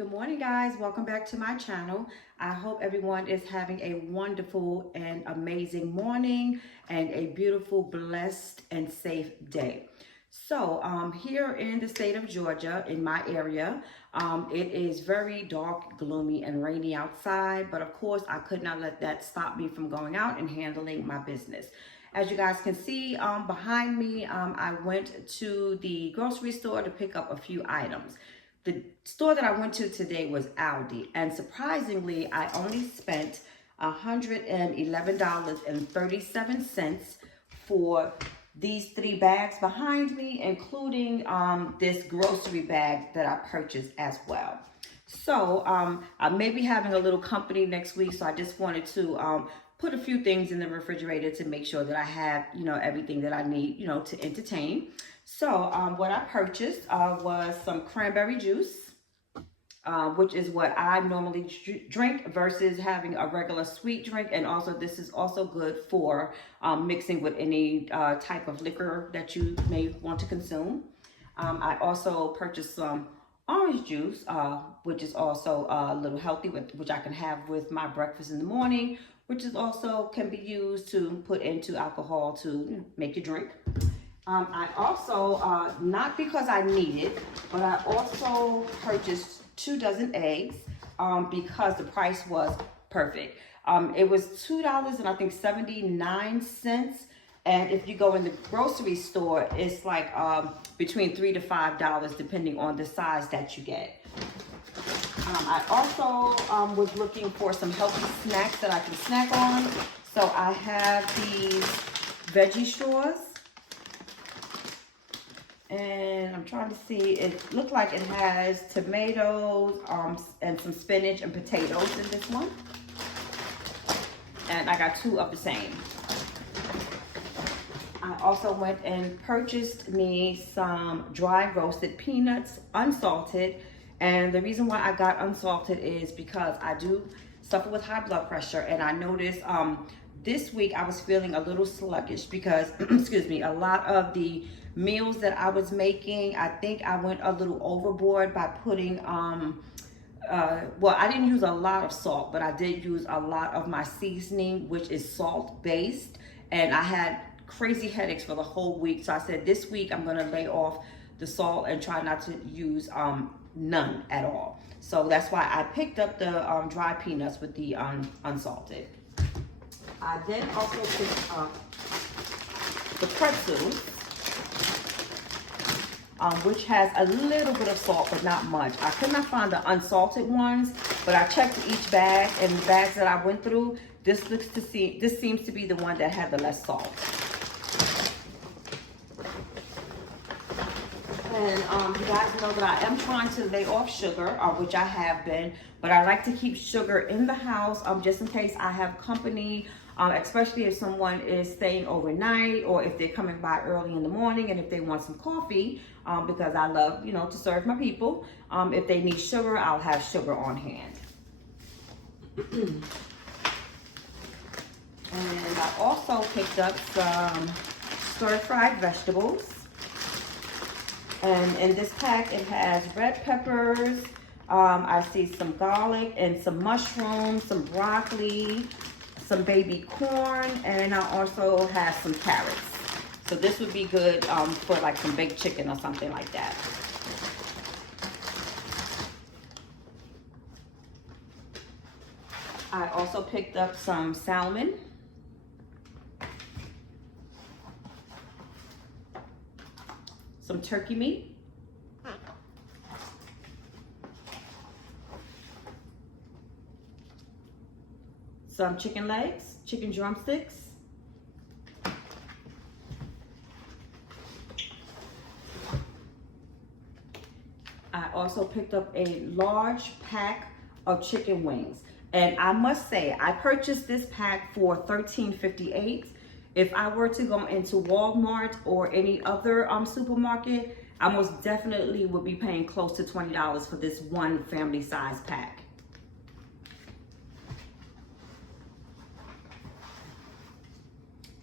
Good morning, guys. Welcome back to my channel. I hope everyone is having a wonderful and amazing morning and a beautiful, blessed, and safe day. So here in the state of Georgia, in my area, it is very dark, gloomy, and rainy outside. But of course, I could not let that stop me from going out and handling my business. As you guys can see behind me, I went to the grocery store to pick up a few items. The store that I went to today was Aldi, and surprisingly, I only spent $111.37 for these 3 bags behind me, including this grocery bag that I purchased as well. So I may be having a little company next week, so I just wanted to put a few things in the refrigerator to make sure that I have, everything that I need, to entertain. So what I purchased was some cranberry juice, which is what I normally drink versus having a regular sweet drink. And also this is also good for mixing with any type of liquor that you may want to consume. I also purchased some orange juice, which is also a little healthy, which I can have with my breakfast in the morning, which is also can be used to put into alcohol to make you drink. I also, not because I need it, but I also purchased 2 dozen eggs because the price was perfect. It was $2 and I think 79 cents. And if you go in the grocery store, it's like between $3 to $5 depending on the size that you get. I also was looking for some healthy snacks that I can snack on. So I have these veggie straws. And I'm trying to see, it looked like it has tomatoes and some spinach and potatoes in this one. And I got 2 of the same. I also went and purchased me some dry roasted peanuts, unsalted. And the reason why I got unsalted is because I do suffer with high blood pressure. And I noticed this week I was feeling a little sluggish because, excuse me, a lot of the meals that I was making, I think I went a little overboard by putting, well, I didn't use a lot of salt, but I did use a lot of my seasoning, which is salt based. And I had crazy headaches for the whole week. So I said this week I'm gonna lay off the salt and try not to use none at all. So that's why I picked up the dry peanuts with the unsalted. I then also picked up the pretzels, which has a little bit of salt, but not much. I could not find the unsalted ones, but I checked each bag, and the bags that I went through, this seems to be the one that had the less salt. And you guys know that I am trying to lay off sugar, which I have been, but I like to keep sugar in the house just in case I have company, especially if someone is staying overnight or if they're coming by early in the morning and if they want some coffee, because I love, to serve my people. If they need sugar, I'll have sugar on hand. And I also picked up some stir-fried vegetables. And in this pack, it has red peppers. I see some garlic and some mushrooms, some broccoli, some baby corn, and I also have some carrots. So this would be good for like some baked chicken or something like that. I also picked up some salmon. Some turkey meat. Some chicken legs, chicken drumsticks. I also picked up a large pack of chicken wings. And I must say, I purchased this pack for $13.58. If I were to go into Walmart or any other supermarket, I most definitely would be paying close to $20 for this one family size pack.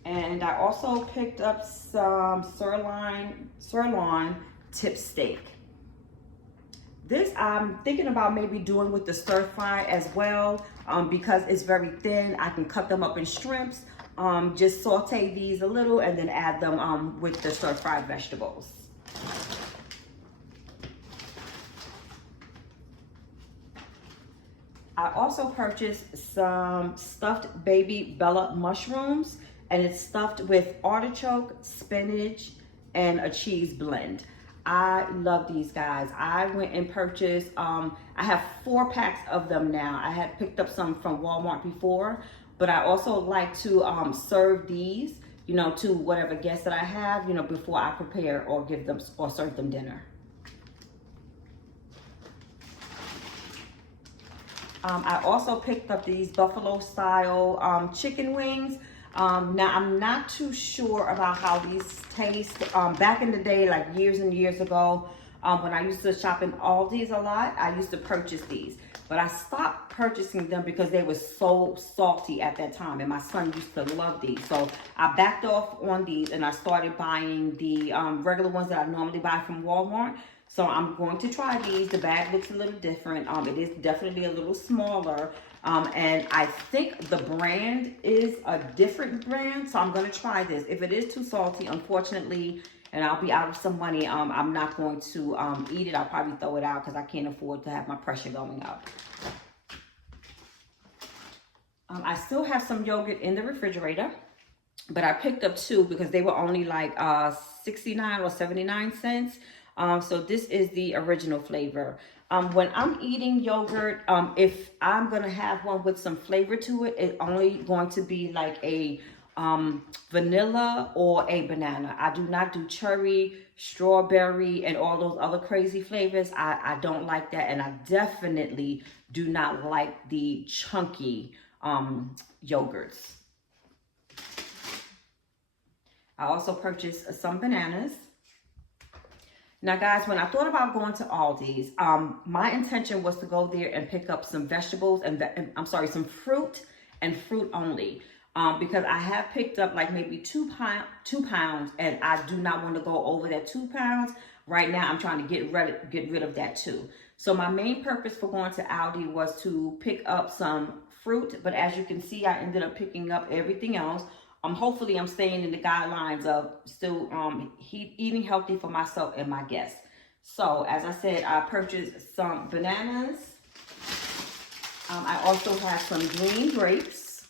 And I also picked up some sirloin tip steak. This I'm thinking about maybe doing with the stir fry as well, because it's very thin. I can cut them up in shrimps, just saute these a little and then add them with the stir fried vegetables. I also purchased some stuffed baby Bella mushrooms, and it's stuffed with artichoke, spinach, and a cheese blend. I love these guys. I went and purchased, I have 4 packs of them now. I had picked up some from Walmart before, but I also like to serve these, you know, to whatever guests that I have, you know, before I prepare or give them or serve them dinner. I also picked up these buffalo style chicken wings. Now I'm not too sure about how these taste. Back in the day, like years and years ago, when I used to shop in Aldi's a lot, I used to purchase these. But I stopped purchasing them because they were so salty at that time, and my son used to love these. So I backed off on these and I started buying the regular ones that I normally buy from Walmart. So I'm going to try these. The bag looks a little different. It is definitely a little smaller. And I think the brand is a different brand. So I'm going to try this. If it is too salty, unfortunately, and I'll be out of some money, I'm not going to eat it. I'll probably throw it out because I can't afford to have my pressure going up. I still have some yogurt in the refrigerator, but I picked up 2 because they were only like 69 or 79 cents. So this is the original flavor. When I'm eating yogurt, if I'm gonna have one with some flavor to it, it's only going to be like a vanilla or a banana. I do not do cherry, strawberry, and all those other crazy flavors. I don't like that, and I definitely do not like the chunky yogurts. I also purchased some bananas. Now, guys, when I thought about going to Aldi's, my intention was to go there and pick up some vegetables some fruit and fruit only. Because I have picked up like maybe 2 pounds, and I do not want to go over that 2 pounds. Right now, I'm trying to get rid of that too. So my main purpose for going to Aldi was to pick up some fruit, but as you can see, I ended up picking up everything else. Hopefully I'm staying in the guidelines of still eating healthy for myself and my guests. So as I said, I purchased some bananas. I also have some green grapes.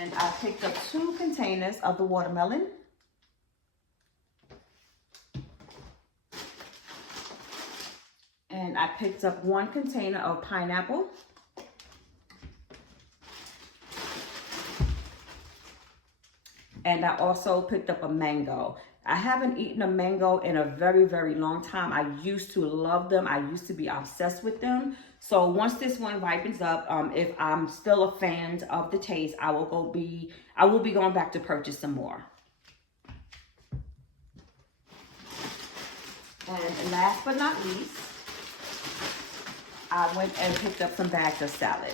And I picked up 2 containers of the watermelon. And I picked up 1 container of pineapple. And I also picked up a mango. I haven't eaten a mango in a very, very long time. I used to love them. I used to be obsessed with them. So once this one ripens up, if I'm still a fan of the taste, I will be going back to purchase some more. And last but not least, I went and picked up some bags of salad.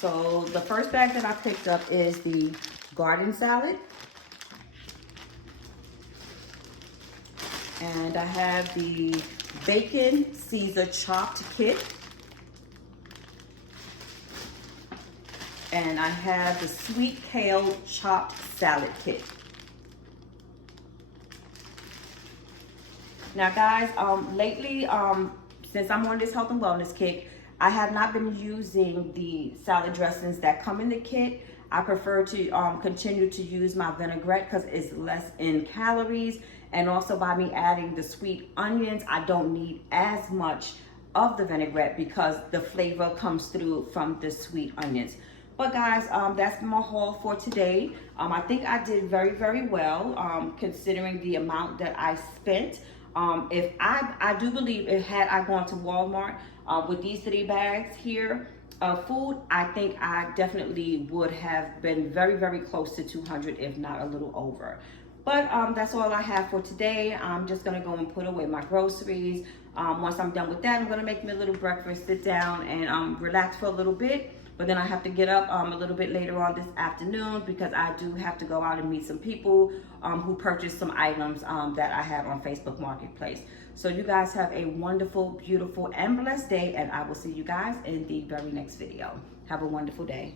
So the first bag that I picked up is the garden salad. And I have the bacon Caesar chopped kit. And I have the sweet kale chopped salad kit. Now guys, lately, since I'm on this health and wellness kick, I have not been using the salad dressings that come in the kit. I prefer to continue to use my vinaigrette because it's less in calories. And also by me adding the sweet onions, I don't need as much of the vinaigrette because the flavor comes through from the sweet onions. But guys, that's my haul for today. I think I did very, very well considering the amount that I spent. If I do believe had I gone to Walmart with these 3 bags here of food, I think I definitely would have been very, very close to 200, if not a little over. But that's all I have for today. I'm just gonna go and put away my groceries. Once I'm done with that, I'm gonna make me a little breakfast, sit down and relax for a little bit But then I have to get up a little bit later on this afternoon because I do have to go out and meet some people who purchased some items that I have on Facebook Marketplace. So you guys have a wonderful, beautiful, and blessed day, and I will see you guys in the very next video. Have a wonderful day.